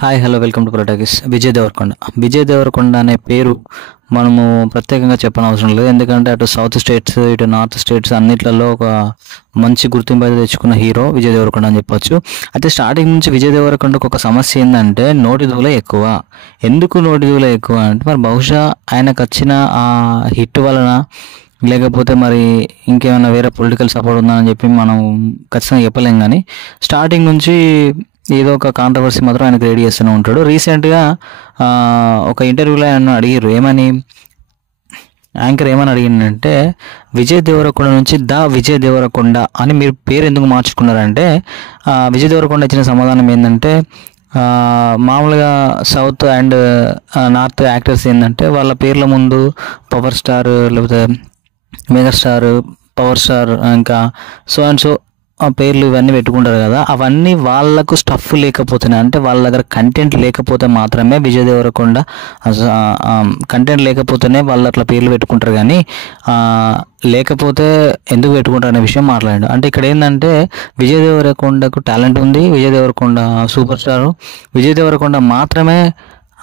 Hi hello welcome to ప్రొటాకిస్. విజయ్ దేవరకొండ. విజయ్ దేవరకొండ అనే పేరు మనము ప్రత్యేకంగా చెప్పనవసరం లేదు. ఎందుకంటే అటు సౌత్ స్టేట్స్ ఇటు నార్త్ స్టేట్స్ అన్నిట్లలో ఒక మంచి గుర్తింపు అయితే తెచ్చుకున్న హీరో విజయ్ దేవరకొండ అని చెప్పొచ్చు. అయితే స్టార్టింగ్ నుంచి విజయ్ దేవరకొండకు ఒక సమస్య ఏంటంటే నోటి దూల ఎక్కువ. ఎందుకు నోటి దూల ఎక్కువ అంటే మరి బహుశా ఆయనకు వచ్చిన ఆ హిట్ వలన, లేకపోతే మరి ఇంకేమైనా వేరే పొలిటికల్ సపోర్ట్ ఉందని చెప్పి మనం ఖచ్చితంగా చెప్పలేం. కానీ స్టార్టింగ్ నుంచి ఏదో ఒక కాంట్రవర్సీ మాత్రం ఆయన క్రియేట్ చేస్తూనే ఉంటాడు. రీసెంట్గా ఒక ఇంటర్వ్యూలో ఆయన అడిగారు, యాంకర్ ఏమని అడిగిందంటే విజయ్ దేవరకొండ నుంచి విజయ్ దేవరకొండ అని మీరు పేరు ఎందుకు మార్చుకున్నారంటే విజయ్ దేవరకొండ ఇచ్చిన సమాధానం ఏంటంటే మామూలుగా సౌత్ అండ్ నార్త్ యాక్టర్స్ ఏంటంటే వాళ్ళ పేర్ల ముందు పవర్ స్టార్, లేకపోతే మెగాస్టార్, పవర్ స్టార్, ఇంకా సో అండ్ సో ఆ పేర్లు ఇవన్నీ పెట్టుకుంటారు కదా. అవన్నీ వాళ్ళకు స్టఫ్ లేకపోతేనే, అంటే వాళ్ళ దగ్గర కంటెంట్ లేకపోతే మాత్రమే విజయ్ దేవరకొండ కంటెంట్ లేకపోతేనే వాళ్ళు అట్లా పేర్లు పెట్టుకుంటారు. కానీ లేకపోతే ఎందుకు పెట్టుకుంటారు అనే విషయం మాట్లాడాడు. అంటే ఇక్కడ ఏంటంటే విజయ్ దేవరకొండకు టాలెంట్ ఉంది, విజయ్ దేవరకొండ సూపర్ స్టార్, విజయ్ దేవరకొండ మాత్రమే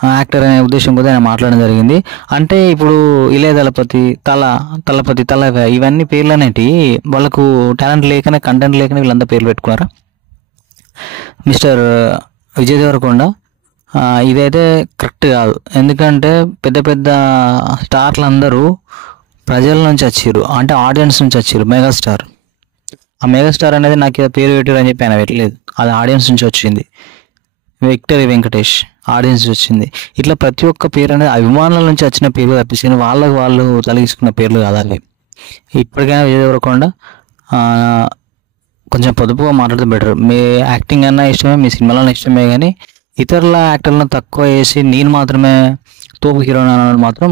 యాక్టర్ అనే ఉద్దేశం కూడా ఆయన మాట్లాడడం జరిగింది. అంటే ఇప్పుడు ఇళయ తలపతి ఇవన్నీ పేర్లు అనేటి వాళ్ళకు టాలెంట్ లేకనే, కంటెంట్ లేకనే వీళ్ళంతా పేర్లు పెట్టుకున్నారా. మిస్టర్ విజయ్ దేవరకొండ ఇదైతే కరెక్ట్ కాదు. ఎందుకంటే పెద్ద పెద్ద స్టార్లు అందరూ ప్రజల నుంచి వచ్చారు, అంటే ఆడియన్స్ నుంచి వచ్చారు. మెగాస్టార్, ఆ మెగాస్టార్ అనేది నాకు పేరు పెట్టారు అని చెప్పి ఆయన పెట్టలేదు, అది ఆడియన్స్ నుంచి వచ్చింది. విక్టరీ వెంకటేష్ ఆడియన్స్ వచ్చింది. ఇట్లా ప్రతి ఒక్క పేరు అనేది అభిమానుల నుంచి వచ్చిన పేర్లు తప్పించుకుని వాళ్ళు తొలగించుకున్న పేర్లు కాదు అవి. ఇప్పటికైనా విజయ్ దేవరకొండ కొంచెం పొదుపుగా మాట్లాడితే బెటర్. మీ యాక్టింగ్ అన్నా ఇష్టమే, మీ సినిమాలో ఇష్టమే, కానీ ఇతరుల యాక్టర్లను తక్కువ వేసి నేను మాత్రమే తోపు హీరోని అన్నది మాత్రం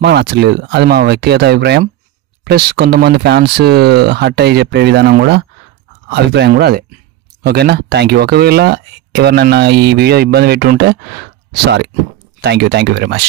మాకు నచ్చలేదు. అది మా వ్యక్తిగత అభిప్రాయం. ప్లస్ కొంతమంది ఫ్యాన్స్ హర్ట్ అయ్యి చెప్పే విధానం కూడా, అభిప్రాయం కూడా అదే. ఓకేనా, థ్యాంక్ యూ. ఒకవేళ ఎవరినైనా ఈ వీడియో ఇబ్బంది పెట్టుంటే sorry. Thank you very much.